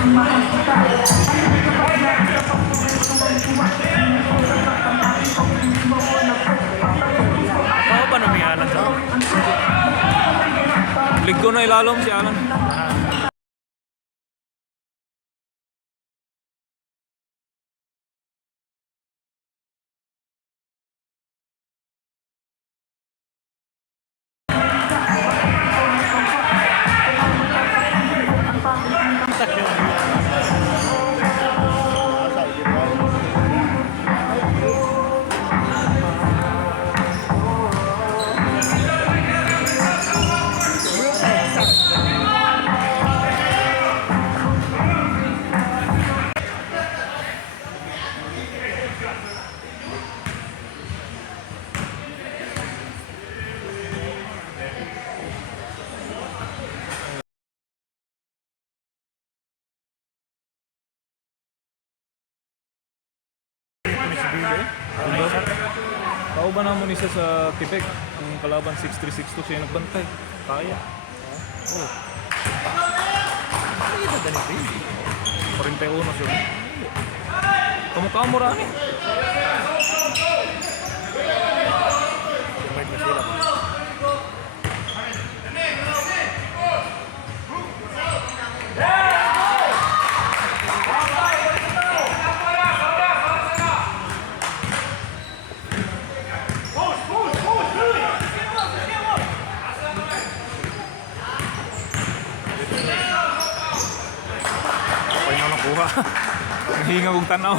Ako ba na may Alan sa? Ligdo na ilalom si Alan. Kao ba naman isa sa Quebec? Ang kalaban 6-3-6-2 siya nagbantay. Kaya. Oh. Ay, ito ganito yun. 41 siya. Kamukha mo rami. May masira ba? Nahinga kong tanaw.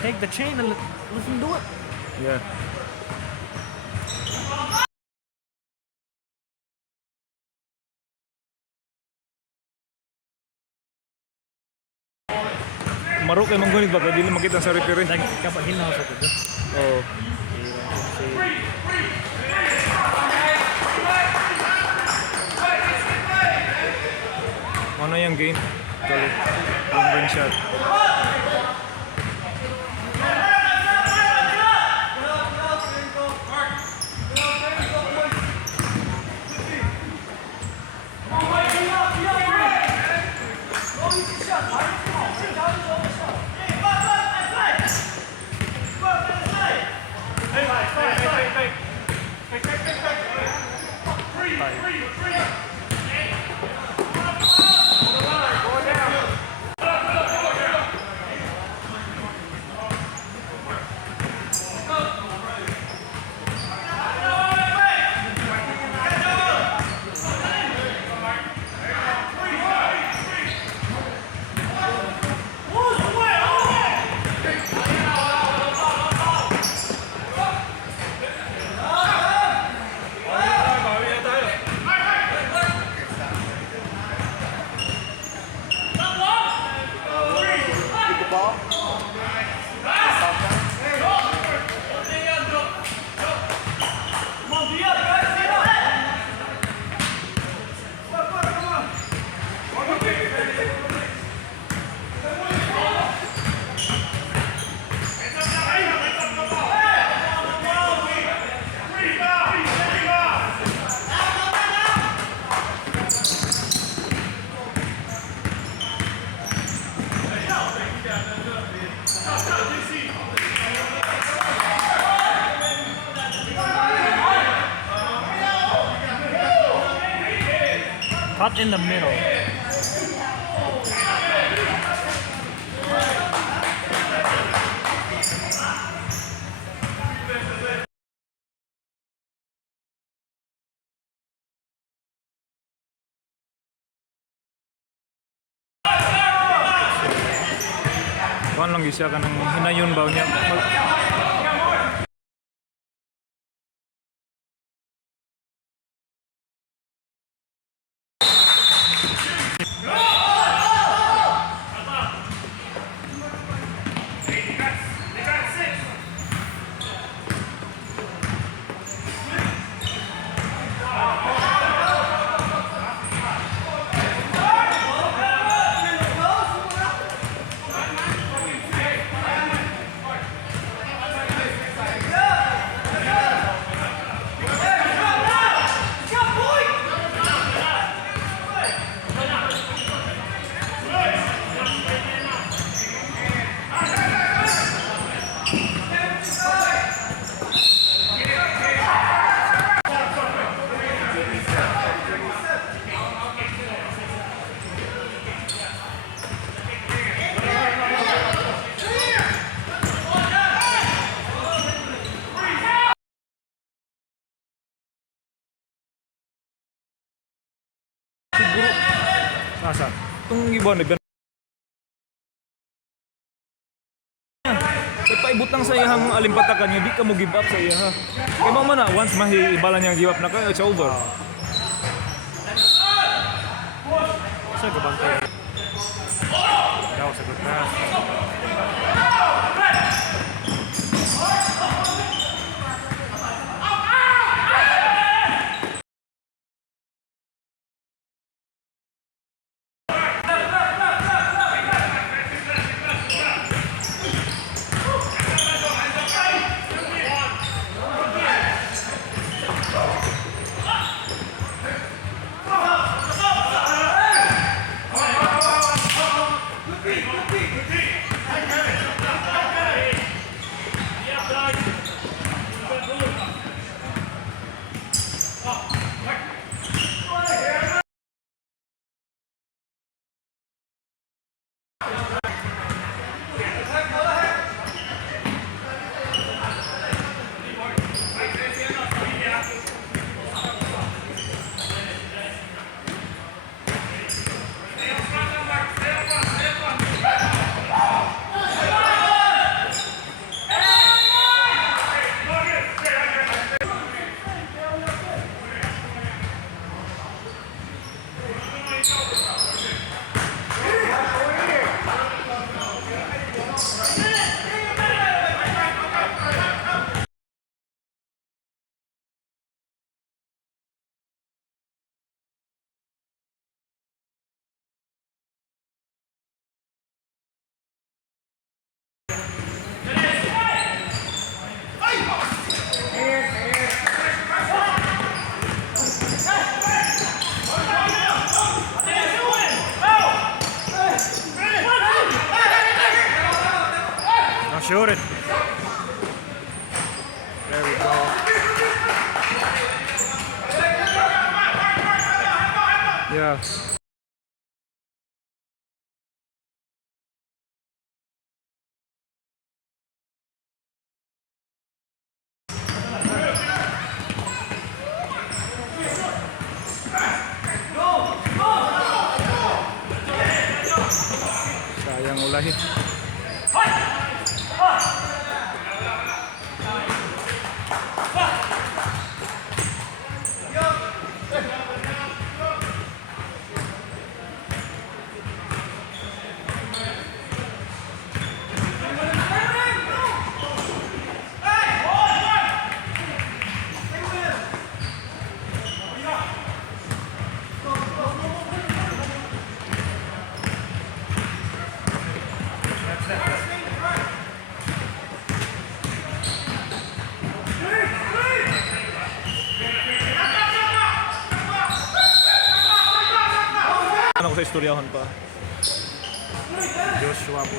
Take the chain and let him do it. Yeah. Marok kay manggunit ba? Dili makita sa referee. Kapag hinaw sa tudo. Oh. Ano yung game? Long range shot. Cut in the middle. Kuan lang siya kanang hinayon ba niya. Siguro asa tung ibon ni paibutang sa iyang alimpatakan niya, di ka mo give up sa iya ha. Kaya mo na, once mahibala niyang give up na kayo, it's over. Sa gabantay. Daw sagot na. Now shoot it. There we go. Yeah. Sayang ulahi. Ano ko sa istoryahan pa. Joshua po.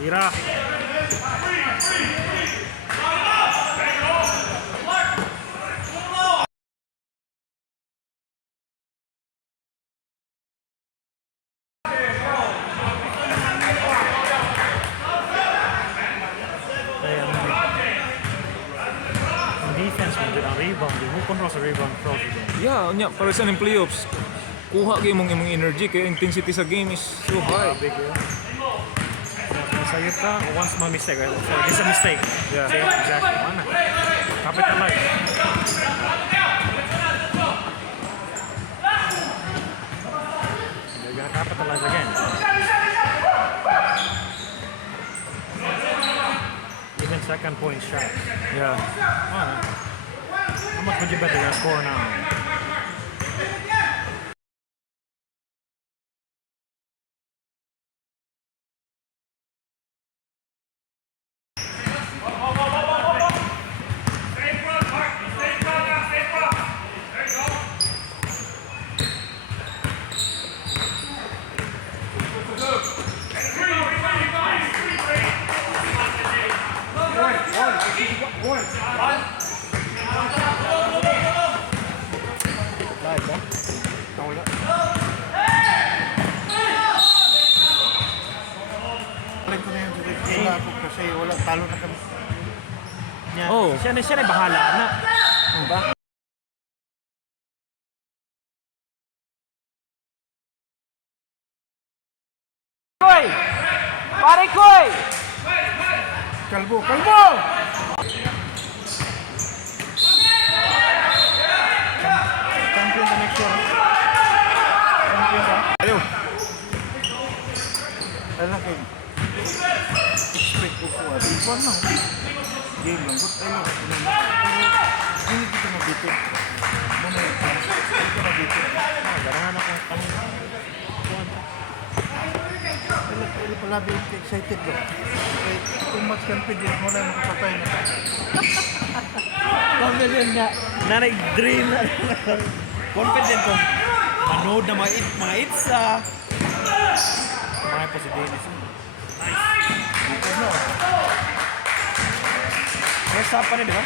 Tira. Kaya ang defense mo din ang rebound. Mo control sa rebound throws din. Yeah, nya para sa ning playoffs. Kuha gyud imong energy kay intensity sa game is so high. Big yun. Sayot ka, once ma-mistake, right? So, it's a mistake. Yeah. See, exactly. Mana? Capitalize. They're gonna capitalize again. Even second point shot. Yeah. Mana? How much would you bet they're gonna score now? Balik ko na yung direct. Wala ako kasi wala, talo na kami. Yeah. Oh. Siya na bahala na. Diba? Koy! Pare Koy! Kalbo! Kalbo! Champion the next year. Champion ka? Ayo. Alam kayo. Expect ko po. Ikuan lang. Game lang. But ayun. Pero hindi kita nabitin. Muna yung chance. Hindi kita nabitin. Ganahan ako kami. Pero palabi yung excited ba? Kaya too much confidence mo na makapatay na. Confident nga. Dream na. Confident kong manood na mga itsa. Mga po si Dennis. Nice. First half pa rin, di ba?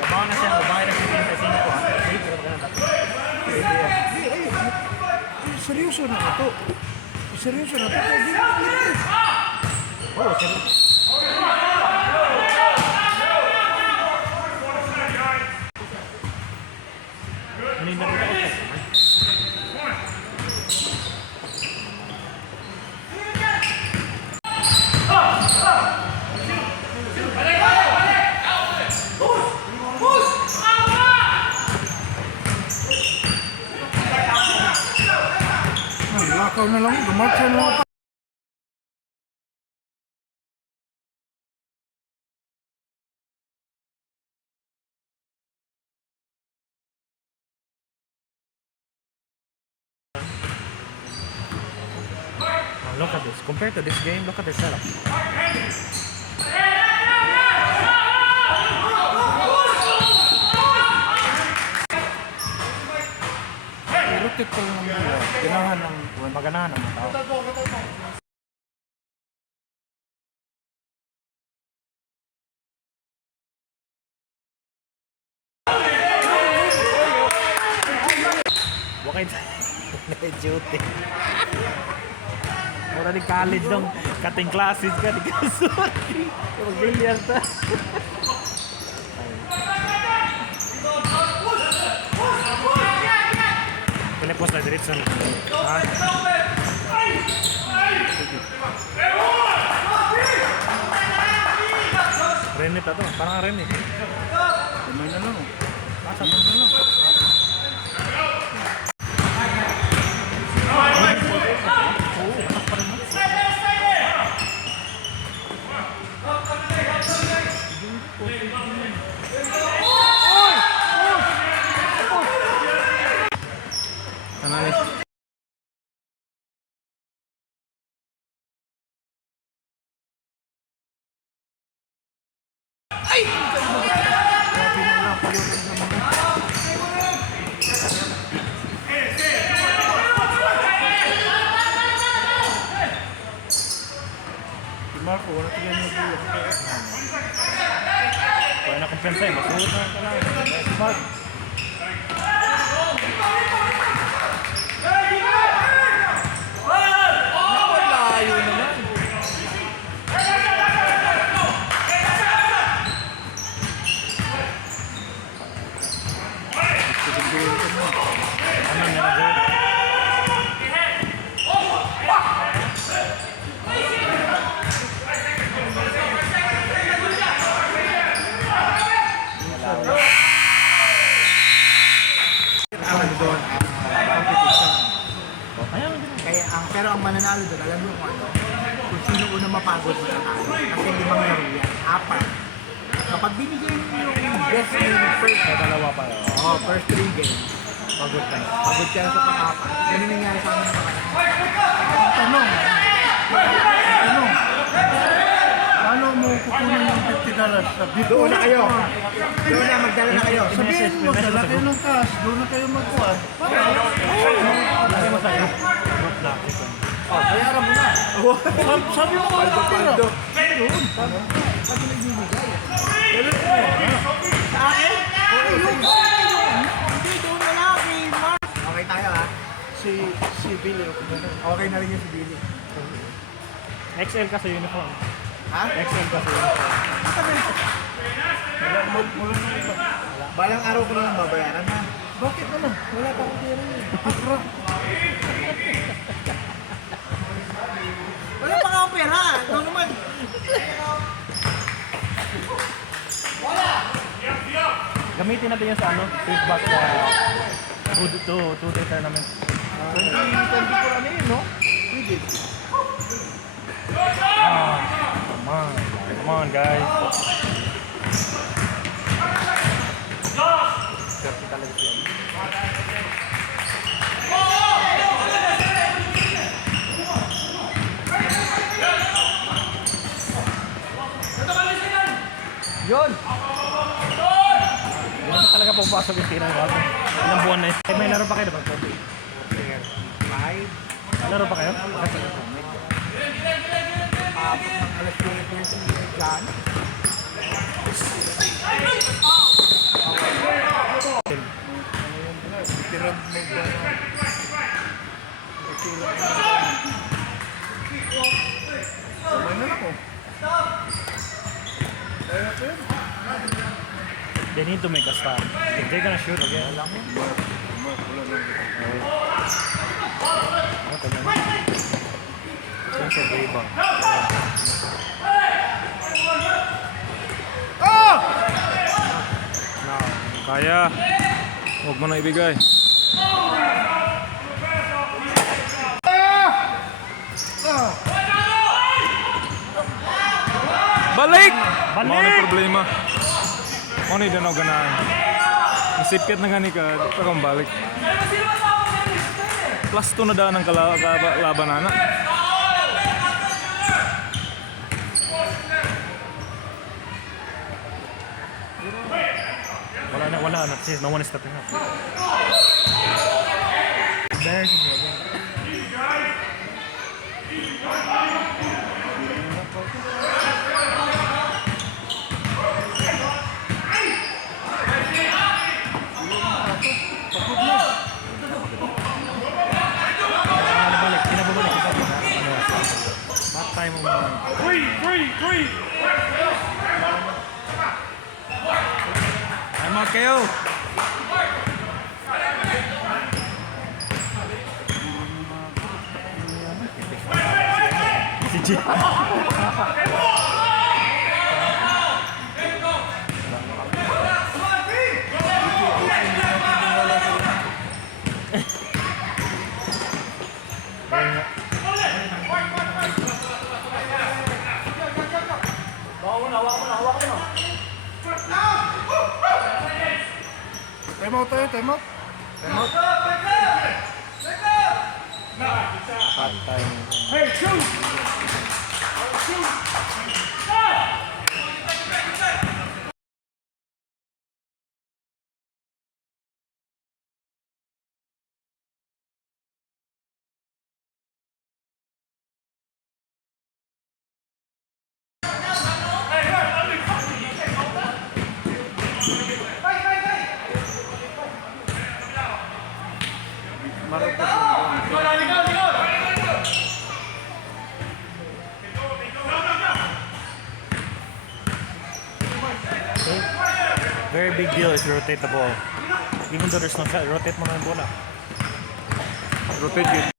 Kabaw na siya. Babae na siya sa 5. Seryoso na ito. Seryoso na ito. Oh, seryoso. Ano yung nakita ko? Ay, lakaw na lang. Dumarcha na lang. Oh, look at this. Compared to this game, look at this setup. Rotate ko lang ng bola. Ganahan ng Maganahan ang mga tao. Wakay duty. Mura di college dong. Cutting classes ka. Di ka sorry. Mag-billiard ta. Pinipos na diretso na. Ha? Renit ato. Parang renit. Kamay na lang. Kamay na lang. Kanali. Grabe na lang. Pagod na naman. defense eh. Masuot na ka lang. Smart. Layo naman. Ano manager? Ang doon, competition. Ayan. Kaya pero ang mananalo doon, alam mo kung ano? Kung sino una mapagod mo nanalo. Kasi 5 laro yan, 4. Kapag binigay mo yung best mo yung first, Dalawa pa. first 3 games, pagod ka na. Pagod ka na sa pang-apat. Ganun nangyari sa amin naman. Tanong, paano mo kukunin yung $50 sa bito? Doon na kayo. Doon na, magdala na kayo. Sabihin mo, dala kayo ng cash, doon na kayo magkuha. Lagay mo sa'yo. Group na. Bayaran mo na. Sabi mo ba ito tira? Sa akin? Hindi, doon na lang kay Mark. Okay tayo ha? Si Billy. Okay na rin yung si Billy. XL ka sa uniform. Ha? XL ka sa uniform. Balang araw ko na lang babayaran ha? Bakit ano? Wala pa akong tira yun. Wala pa nga akong pera. Ikaw naman. Gamitin natin yun sa ano? Swift back sa two-day tournament. Ano yun, no? Pwede. Come on. Come on, guys. Swerte talaga siya. Yun. Hindi na talaga pupasok yung tira ng bago. Ilang buwan na yun. Eh, may laro pa kayo naman? 5. Laro pa kayo? Alas 10 si John. Tirad mo ba? Sabay na ako. They need to make a stop. If they're gonna shoot again, alam mo? Okay, man. Sense of rebound. Kaya. Huwag mo na ibigay. Balik! Ano yung problema? Ano yung danaw ganahan? Nasipkit na gani ka, pero kung balik. Plus 2 na daan ang kalaban na. Wala na. No one is stepping up. There's time mo man. Three! I'm okay. Si G. Time out tayo, time out. very big deal if you rotate the ball. Even though there's no shot, rotate mo na yung bola. Rotate it.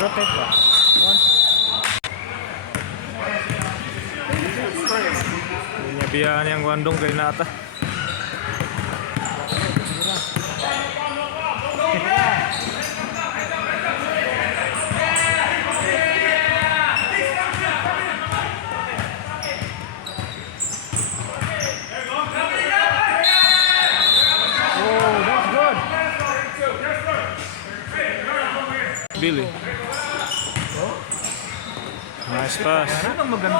Rotate ba? Biyaan yang Guandong kay Nata. Billy. Nice pass.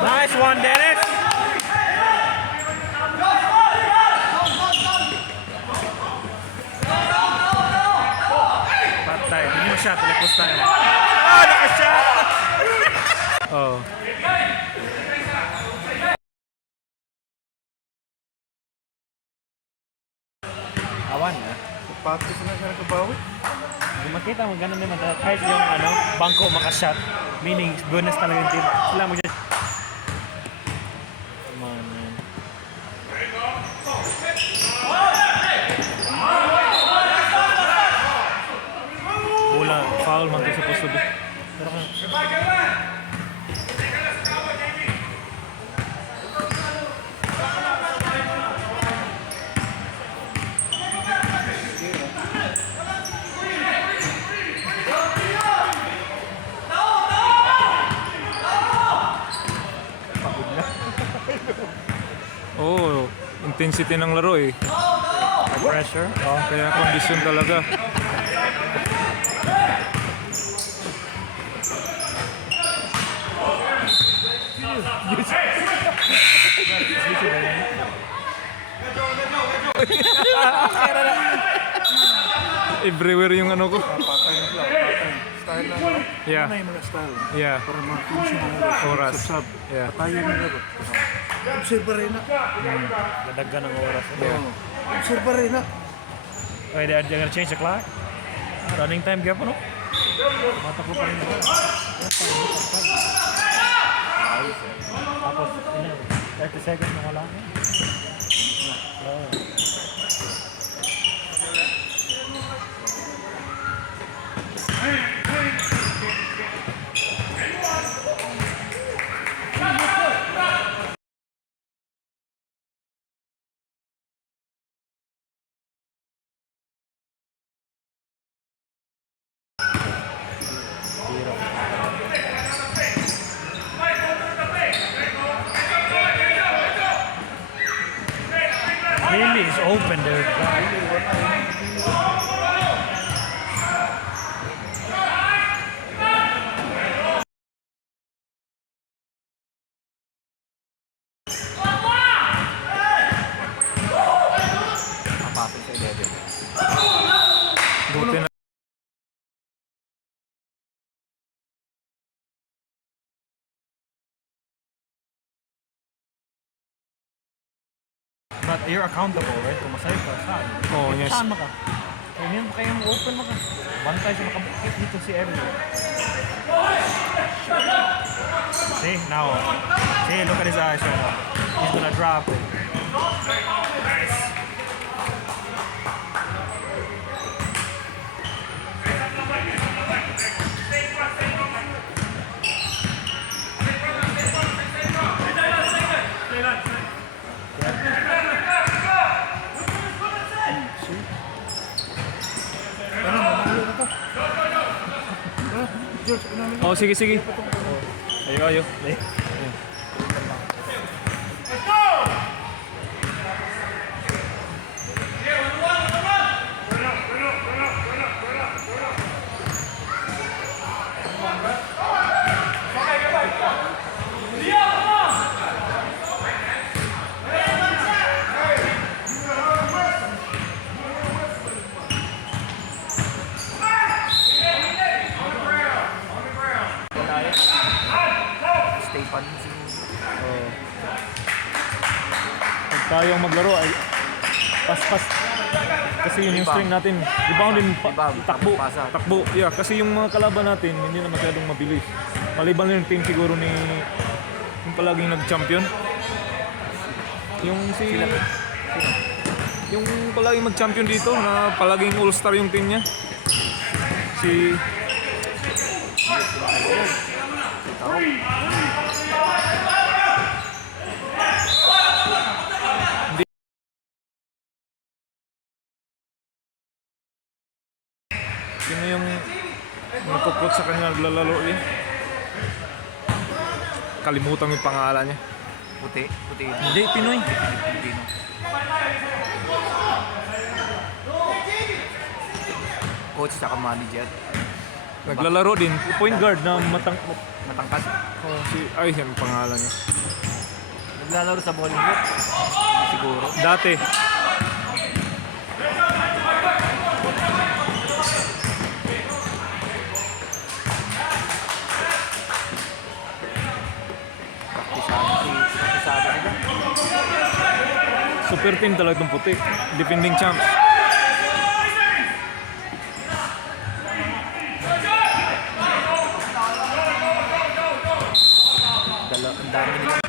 Nice one, Dennis! Patay, hindi mo shot, ulit posta na. Ah, naka-shot! Oh. Awan na. Practice na siya nagkabawi. Kung makita mo, ganun naman. Kahit yung bangko maka-shot, meaning bonus talaga yung team. Sila mo dyan. Come on, man. Bola, foul man to supposed to be. Pero kung Oh, intensity ng laro eh. pressure, Kaya kondisyon talaga. Everywhere yung ano ko. Patay na sila. Patay. Style lang. No? Yeah. Ano yung mga style? Yeah. Para ma-finish yung mga Oras. sab-sab. Yeah. Patayin nila ba? Observe rin na. nadaggan ng oras. Observe rin na. Okay, they're gonna change the clock. Running time gap, no? Matakbo pa rin nila. Tapos, 30 seconds na wala. Oh. Really is open, dude. Buti na. But you're accountable, right? Kung masaya ka, saan? Oh, yes. Saan maka? Kaya ngayon kaya mo open maka. Bantay siya makabukit dito si everyone. See, now. See, look at his eyes right now. He's gonna drop it. Oh, sige, sige. Ayo, ayo. Stay pa din siguro. Pag tayong maglaro ay pas-pas kasi yun yung strength natin. Rebounding, takbo, pasa. takbo. Yeah, kasi yung mga kalaban natin, hindi na masyadong mabilis. Maliban lang yung team siguro ni yung palaging nag-champion. Yung si... Yung palaging mag-champion dito, na palaging all-star yung team niya. Si... Sino yung nagkukot sa kanya naglalaro eh? Kalimutan yung pangalan niya. Puti. Hindi, Pinoy. Pilipino. Coach sa manager. Naglalaro din. Point guard na Matangkas. oh, ay, yan ang pangalan niya. Naglalaro sa Bollywood. Siguro. Dati. Praktisado sila. Super team talaga itong puti. Defending champs. Ang dami nila.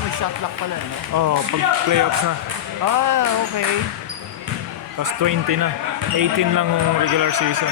May shot clock pala, no? Oh, pag playoffs na. Okay. Tapos 20 na. 18 lang yung regular season.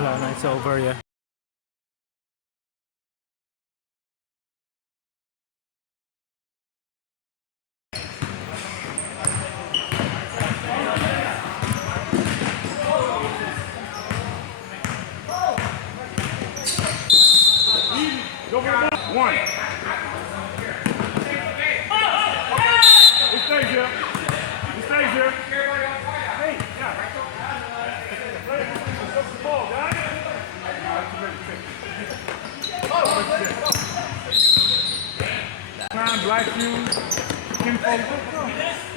Wala na, it's over, yeah. One. He stays here. He stays here. Hey, yeah. That's the ball, guys. Time, black shoes, skin folder.